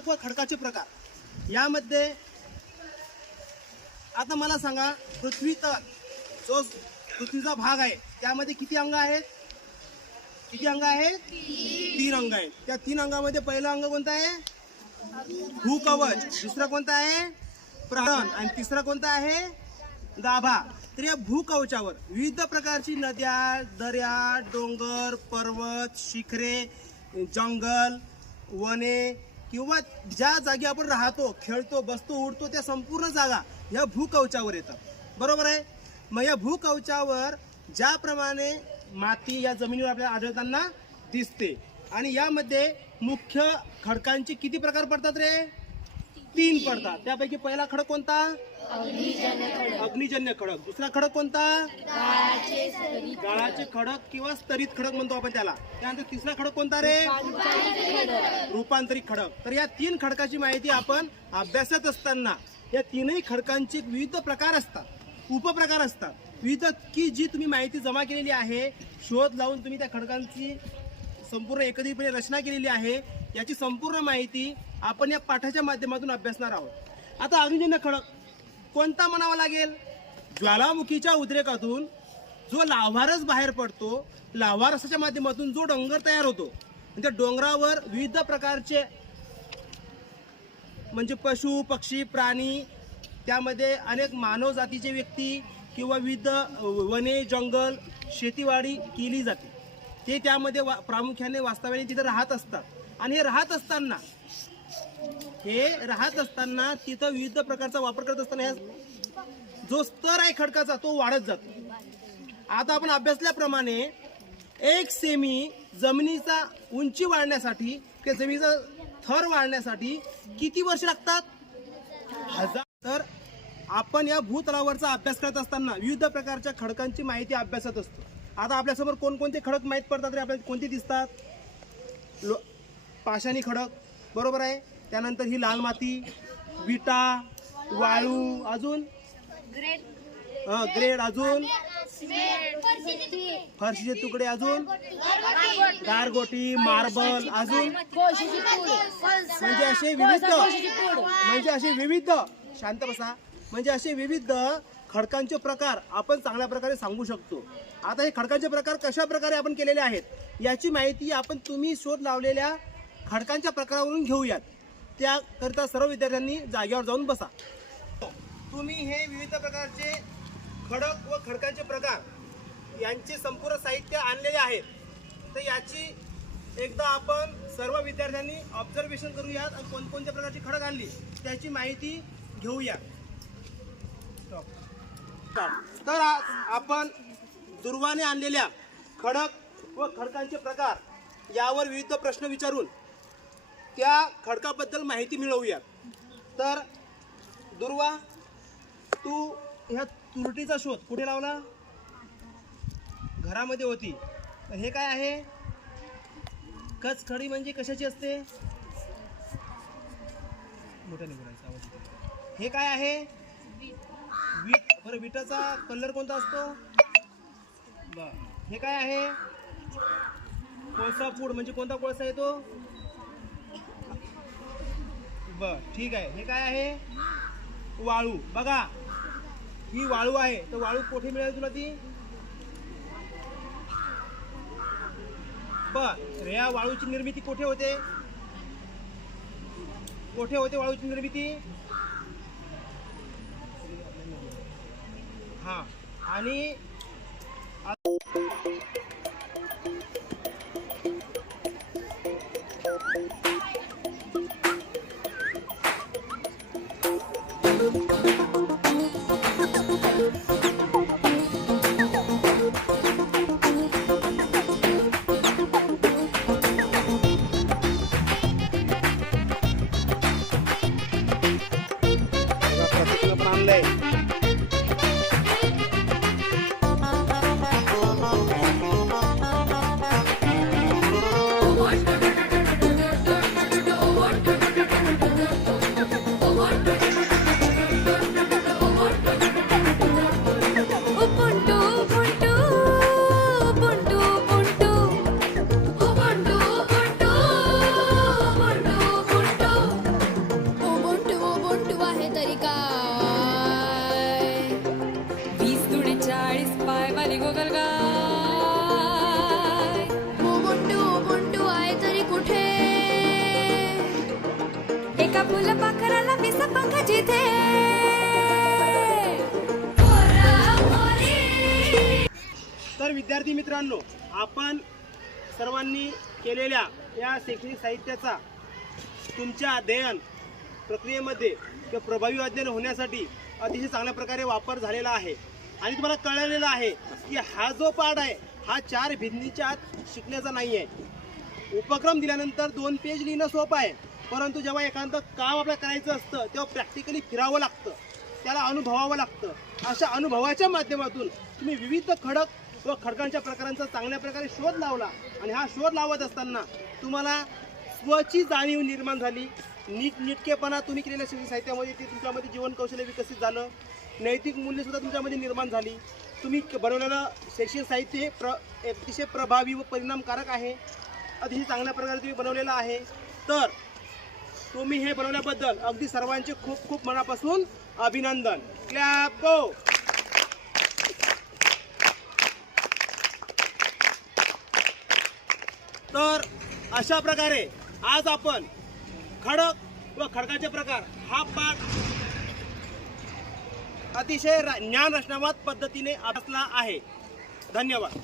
खडक व खडकाचे प्रकार यामध्ये आता मला सांगा, पृथ्वी तल जो पृथ्वीचा भाग आहे त्यामध्ये किती अंग आहेत? किती अंग आहेत? 3 अंग आहेत. त्या 3 अंगामध्ये पहिलं अंग कोणतं आहे? भूकवच. दुसरा कोणता आहे? प्राण. आणि तिसरा कोणता आहे? गाभा. तर या भूकवचावर विविध प्रकारची नद्या, दऱ्या, डोंगर, पर्वत, शिखरे, जंगल, वने किंवा ज्या जागी आपण राहतो, खेळतो, बसतो, उडतो त्या संपूर्ण जागा या भूकवचावर येतात. बरोबर आहे? मग या भूकवचावर ज्याप्रमाणे माती या जमिनीवर आपल्याला आढळताना दिसते आणि यामध्ये मुख्य खडकांचे किती प्रकार पडतात रे? 3 पडतात. त्यापैकी पहिला खडक कोणता? अग्निजन्य खडक. दुसरा खडक कोणता? गाळाचे खडक किंवा स्तरित खडक म्हणतो आपण त्याला. त्यानंतर तिसरा खडक कोणता रे? रूपांतरित खडक. तर या 3 खडकाची माहिती आपण अभ्यासात असताना या 3ही खडकांचे विविध प्रकार असतात, उपप्रकार असतात, विविध की जी तुम्ही माहिती जमा केलेली आहे, शोध लावून तुम्ही त्या खडकांची संपूर्ण एकत्रितपणे रचना केलेली आहे, याची संपूर्ण माहिती आपण या पाठाच्या माध्यमातून अभ्यासणार आहोत. आता अग्निजन्य खडक कोणता म्हणावा लागेल? ज्वालामुखीच्या उद्रेकातून जो लाव्हारस बाहेर पडतो, लाव्हारसाच्या माध्यमातून जो डोंगर तयार होतो, त्या डोंगरावर विविध प्रकारचे म्हणजे पशु, पक्षी, प्राणी, त्यामध्ये अनेक मानव जातीचे व्यक्ती किंवा विविध वने, जंगल, शेतीवाडी केली जाते. ते त्यामध्ये प्रामुख्याने वास्तव्याने तिथे राहत असतात. आणि हे राहत असताना तिथं विविध प्रकारचा वापर करत असताना जो स्तर आहे खडकाचा तो वाढत जातो. आता आपण अभ्यासल्याप्रमाणे 1 सेमी जमिनीचा उंची वाढण्यासाठी किंवा जमिनीचा थर वाढण्यासाठी किती वर्ष लागतात? 1000. तर आपण या भूतलावरचा अभ्यास करत असताना विविध प्रकारच्या खडकांची माहिती अभ्यासत असतो. आता आपल्यासमोर कोणकोणते खडक माहीत पडतात रे? आपल्याला कोणते दिसतात? पाषाणी खडक, बरोबर आहे. त्यानंतर ही लाल माती, विटा, वाळू, अजून ग्रेड, अजून फरशीचे तुकडे, अजून गारगोटी, मार्बल, अजून म्हणजे असे विविध शांत बसा. म्हणजे असे विविध खडकांचे प्रकार आपण चांगल्या प्रकारे सांगू शकतो. आता हे खडकांचे प्रकार कशा प्रकारे आपण केलेले आहेत याची माहिती आपण तुम्ही शोध लावलेल्या खडकांच्या प्रकारावरून घेऊयात. त्याकरिता सर्व विद्यार्थ्यांनी जागेवर जाऊन बसा. तुम्ही हे विविध प्रकारचे खडक व खडकांचे प्रकार यांचे संपूर्ण साहित्य आणलेले आहेत. तर याची एकदा आपण सर्व विद्यार्थ्यांनी ऑब्झर्वेशन करूयात आणि कोणकोणत्या प्रकारची खडक आणली त्याची माहिती घेऊया. तर आपण दुर्वाने आणलेल्या खडक व खडकांचे प्रकार यावर विविध प्रश्न विचारून त्या खडकाबद्दल माहिती मिळवूया. तर दुर्वा, तू ह्या तुरटीचा शोध कुठे लावला? घरामध्ये होती. हे काय आहे? कचखडी म्हणजे कशाची असते? मोठ्याने बोलायचं, आवाज येतो. हे काय आहे? वीट. बरं, विटाचा कलर कोणता असतो? बर. हे काय आहे? कोळसा पूड. म्हणजे कोणता कोळसा येतो? बर, ठीक आहे. हे काय आहे? वाळू. बघा, ही वाळू आहे. तर वाळू कुठे मिळेल तुला ती? बर, या वाळूची निर्मिती कुठे होते? कुठे होते वाळूची निर्मिती? हा. आणि झाली गोगल गाय. उबुंटू आहे तरी कुठे, एका फुल पाखराला विसा पंख जिथे. तर विद्यार्थी मित्रांनो, आपण सर्वांनी केलेल्या या शैक्षणिक साहित्याचा तुमच्या अध्ययन प्रक्रियेमध्ये किंवा प्रभावी अध्ययन होण्यासाठी अतिशय चांगल्या प्रकारे वापर झालेला आहे. आणि तुम्हाला कळलेलं आहे की हा जो पाठ आहे हा 4 भिंतीच्या आत शिकण्याचा नाही आहे. उपक्रम दिल्यानंतर 2 पेज लिहिणं सोपं आहे, परंतु जेव्हा एखादं काम आपल्याला करायचं असतं तेव्हा प्रॅक्टिकली फिरावं लागतं, त्याला अनुभवावं लागतं. अशा अनुभवाच्या माध्यमातून तुम्ही विविध खडक व खडकांच्या प्रकारांचा चांगल्या प्रकारे शोध लावला. आणि हा शोध लावत असताना तुम्हाला स्वची जाणीव निर्माण झाली. नीटनेटकेपणा तुम्ही केलेल्या शैक्षणिक साहित्यामध्ये ते तुमच्यामध्ये जीवन कौशल्य विकसित झालं. नैतिक मूल्यसुद्धा तुमच्यामध्ये निर्माण झाली. तुम्ही बनवलेलं शैक्षणिक साहित्य हे अतिशय प्रभावी व परिणामकारक आहे. अतिशय चांगल्या प्रकारे तुम्ही बनवलेलं आहे. तर तुम्ही हे बनवल्याबद्दल अगदी सर्वांचे खूप खूप मनापासून अभिनंदन. क्लॅप गो. तर अशा प्रकारे आज आपण खडक व खडकाचे प्रकार हा पाठ अतिशय ज्ञान रचनावाद पद्धतीने अभ्यासला आहे. धन्यवाद.